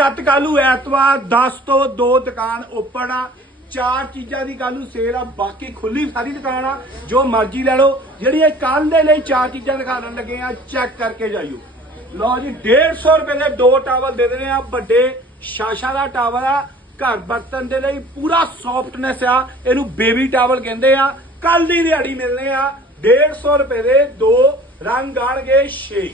7 ਕੱਲੂ ਐਤਵਾਰ 10 ਤੋਂ 2 ਦੁਕਾਨ ਓਪਨ ਆ। ਚਾਰ ਚੀਜ਼ਾਂ ਦੀ ਕੱਲੂ ਸੇਲ ਆ, ਬਾਕੀ ਖੁੱਲੀ ਸਾਰੀ ਦੁਕਾਨ ਆ। ਜੋ ਮਰਜ਼ੀ ਲੈ ਲਓ। ਜਿਹੜੀਆਂ ਇਹ ਕੱਲ ਦੇ ਲਈ ਚਾਰ ਚੀਜ਼ਾਂ ਦਿਖਾਉਣ ਲੱਗੇ ਆ, ਚੈੱਕ ਕਰਕੇ ਜਾਈਓ ਲਓ ਜੀ 150 ਰੁਪਏ ਦੇ ਦੋ ਟਾਵਲ ਦੇ ਦੇਣੇ ਆ। ਵੱਡੇ ਸ਼ਾਸ਼ਾ ਦਾ ਟਾਵਲ ਆ। ਘਰ ਬਰਤਨ ਦੇ ਲਈ ਪੂਰਾ ਸੌਫਟਨੈਸ ਆ। ਇਹਨੂੰ ਬੇਬੀ ਟਾਵਲ ਕਹਿੰਦੇ ਆ। ਕੱਲ ਦੀ ਦਿਹਾੜੀ ਮਿਲਨੇ ਆ। 150 ਰੁਪਏ ਦੇ ਦੋ ਰੰਗ ਆਣਗੇ 6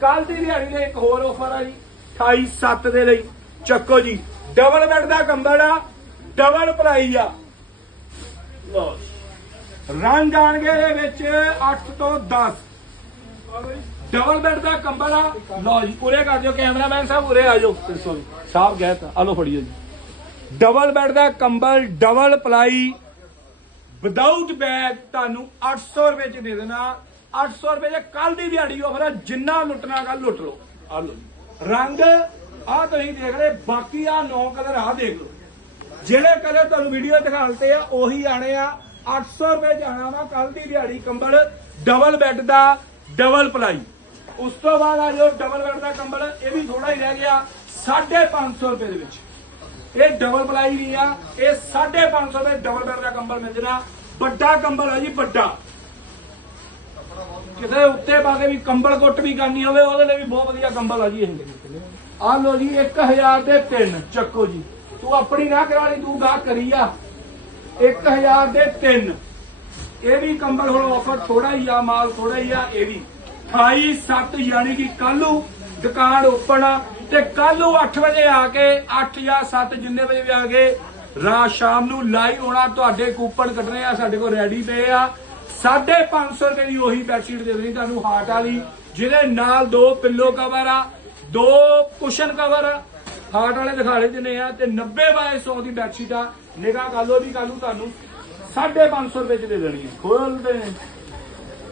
ਕੱਲ ਦੀ ਦਿਹਾੜੀ ਲਈ ਇੱਕ ਹੋਰ ਆਫਰ ਆ ਜੀ। 28 7 ਦੇ ਲਈ। ਚੱਕੋ ਜੀ, ਡਬਲ ਬੈੱਡ ਦਾ ਕੰਬਲ ਆ, ਡਬਲ ਪ੍ਰਾਈਸ ਆ। ਲਓ ਜੀ। ਰੰਗ ਆਣਗੇ ਵਿੱਚ 8 ਤੋਂ 10 ਡਬਲ ਬੈੱਡ ਦਾ ਕੰਬਲ ਆ। ਲਓ ਜੀ ਉਰੇ ਕਰ ਦਿਓ, ਕੈਮਰਾਮੈਨ ਸਾਹਿਬ ਉਰੇ ਆ ਜਾਓ। ਸੋਰੀ ਸਾਹਿਬ ਗਏ ਤਾਂ, ਆ ਫੜੀਓ ਜੀ। ਡਬਲ ਬੈੱਡ ਦਾ ਕੰਬਲ, ਡਬਲ ਪਲਾਈ। ਵਿਦਆਊਟ ਬੈਗ ਤੁਹਾਨੂੰ 800 ਰੁਪਏ ਚ ਦੇ ਦੇਣਾ। 800 ਰੁਪਏ ਚ ਕੱਲ ਦੀ ਦਿਹਾੜੀ ਆਫਰ ਆ, ਜਿੰਨਾ ਲੁੱਟਣਾ ਕੱਲ ਲੁੱਟ ਲਓ। ਆ ਲਓ ਰੰਗ ਆ ਤੁਸੀਂ ਦੇਖ ਰਹੇ, ਬਾਕੀ ਆ ਨੌ ਕਲਰ ਆ ਦੇਖ ਲਓ। ਜਿਹੜੇ ਕਲਰ ਤੁਹਾਨੂੰ ਵੀਡੀਓ ਦਿਖਾਉਂਦੇ ਆ, ਉਹੀ ਆਣੇ ਆ। 800 ਰੁਪਏ ਜਾਣਾ ਵਾ ਕੱਲ ਦੀ ਦਿਹਾੜੀ ਕੰਬਲ ਡਬਲ ਬੈੱਡ ਦਾ ਡਬਲ ਪਲਾਈ। ਉਸ ਤੋਂ ਬਾਅਦ ਆ ਜੋ ਡਬਲ ਬੈੱਡ ਦਾ ਕੰਬਲ, ਇਹ ਵੀ ਥੋੜਾ ਹੀ ਰਹਿ ਗਿਆ 550 ਰੁਪਏ ਦੇ ਵਿੱਚ। ਇਹ ਡਬਲ ਪਲਾਈ ਨਹੀਂ ਆ, ਇਹ 550 ਰੁਪਏ ਡਬਲ ਬੈੱਡ ਦਾ ਕੰਬਲ ਮਿਲ ਜਣਾ। ਵੱਡਾ ਕੰਬਲ ਆ ਜੀ, ਵੱਡਾ। ਕਿਸੇ ਉੱਤੇ ਪਾ ਕੇ ਵੀ ਕੰਬਲ ਕੁੱਟ ਵੀ ਕਰਨੀ ਹੋਵੇ, ਉਹਦੇ ਲਈ ਵੀ ਬਹੁਤ ਵਧੀਆ ਕੰਬਲ ਆ ਜੀ ਇਹ। ਆ ਲੋ ਜੀ 1000 ਦੇ ਤਿੰਨ, ਚੱਕੋ ਜੀ। ਤੂੰ ਆਪਣੀ ਨਾ ਕਰਾ ਤੂੰ ਗਾਹ ਕਰੀ ਆ। 1000 ਦੇ ਤਿੰਨ। ਇਹ ਵੀ ਕੰਬਲ ਹੁਣ ਆਫਰ ਥੋੜਾ ਹੀ ਆ, ਮਾਲ ਥੋੜਾ ਹੀ ਆ, ਇਹ ਵੀ। 28 7 ਯਾਨੀ ਕਿ ਕੱਲੂ ਦੁਕਾਨ ਓਪਨ ਆ, ਤੇ ਕੱਲੂ 8 ਵਜੇ ਆ ਕੇ 8 ਜਾਂ 7 ਜਿੰਨੇ ਵਜੇ ਵੀ ਆ ਗਏ, ਰਾਤ ਸ਼ਾਮ ਨੂੰ ਲਾਈਵ ਹੋਣਾ, ਤੁਹਾਡੇ ਕੂਪਨ ਕੱਢਣੇ ਆ, ਸਾਡੇ ਕੋਲ ਰੈਡੀ ਪਏ ਆ। 550 ਰੁਪਏ ਦੀ ਉਹੀ ਬੈਡਸ਼ੀਟ ਦੇ ਦੇਣੀ ਤੁਹਾਨੂੰ ਹਾਰਟ ਵਾਲੀ, ਜਿਹਦੇ ਨਾਲ ਦੋ ਪਿੱਲੋ ਕਵਰ ਆ, ਦੋ ਕੁਸ਼ਨ ਕਵਰ ਆ। ਹਾਰਟ ਵਾਲੇ ਦਿਖਾਲੇ ਦਿੰਨੇ ਆ ਤੇ 90 ਬਾਏ 100 ਦੀ ਬੈਡਸ਼ੀਟ ਆ। ਨਿਗਾਹ ਕਰ ਲਓ ਵੀ ਕੱਲ ਨੂੰ ਤੁਹਾਨੂੰ 550 ਰੁਪਏ ਚ ਦੇ ਦੇਣੀ ਹੈ ਖੋਲਦੇ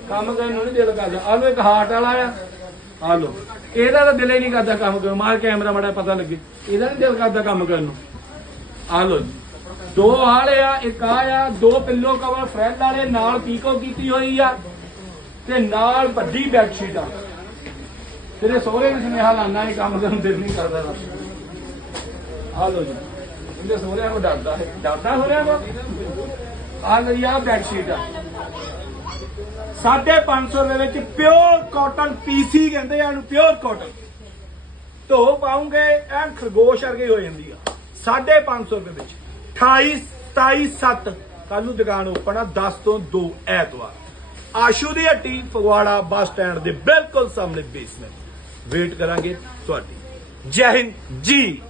ਕੰਮ ਕਰਨ ਨੂੰ ਨਹੀਂ ਦਿਲ ਕਰਦਾ। ਆ ਲੋ ਇੱਕ ਹਾਰਟ ਵਾਲਾ ਆ। ਆ ਲੋ ਇਹਦਾ ਤਾਂ ਦਿਲ ਹੀ ਨਹੀਂ ਕਰਦਾ ਕੰਮ ਕਰਨ ਮਾਰ ਕੈਮਰਾ ਮੜਾ ਪਤਾ ਲੱਗੇ। ਇਹਦਾ ਨਹੀਂ ਦਿਲ ਕਰਦਾ ਕੰਮ ਕਰਨ ਨੂੰ। ਆ ਲੋ ਜੀ। ਦੋ ਆਲੇ ਆ, ਇੱਕ ਆ ਦੋ ਪਿੱਲੋ ਕਵਰ ਫਰੈਂਡ ਵਾਲੇ ਨਾਲ ਪੀਕੋ ਕੀਤੀ ਹੋਈ ਆ? ਤੇ ਨਾਲ ਵੱਡੀ ਬੈੱਡ ਸ਼ੀਟ ਆ। ਤੇਰੇ ਸਹੁਰੇ ਨੇ ਸੁਨੇਹਾ ਲਾਣਾ ਇਹ ਕੰਮ ਕਰਨ ਦਿਲ ਨਹੀਂ ਕਰਦਾ ਬਸ ਆ ਲੋ ਜੀ, ਇਹਦੇ ਸਹੁਰਿਆਂ ਕੋ ਡਰਦਾ ਹੈ। ਡਰਦਾ ਸਹੁਰਿਆਂ ਕੋ ਆ ਲਈ ਆ ਬੈੱਡ ਸ਼ੀਟ ਆ। 550 ਰੁਪਏ ਵਿੱਚ ਪਿਓਰ ਕਾਟਨ ਪੀਸੀ ਕਹਿੰਦੇ ਆ ਇਹਨੂੰ ਪਿਓਰ ਕਾਟਨ ਧੋ ਪਾਉਂਗੇ ਐਨ ਖਰਗੋਸ਼ ਵਰਗੀ ਹੋ ਜਾਂਦੀ ਆ। 550 ਰੁਪਏ ਵਿੱਚ। 28 27 7 ਕੱਲ ਨੂੰ ਦੁਕਾਨ ਓਪਨ ਆ 10 ਤੋਂ 2 ਐਤਵਾਰ। ਆਸ਼ੂ ਦੀ ਹੱਟੀ ਫਗਵਾੜਾ ਬੱਸ ਸਟੈਂਡ ਦੇ ਬਿਲਕੁਲ ਸਾਹਮਣੇ ਬੇਸਮੈਂਟ ਵੇਟ ਕਰਾਂਗੇ ਤੁਹਾਡੀ। ਜੈ ਹਿੰਦ, ਜੀ।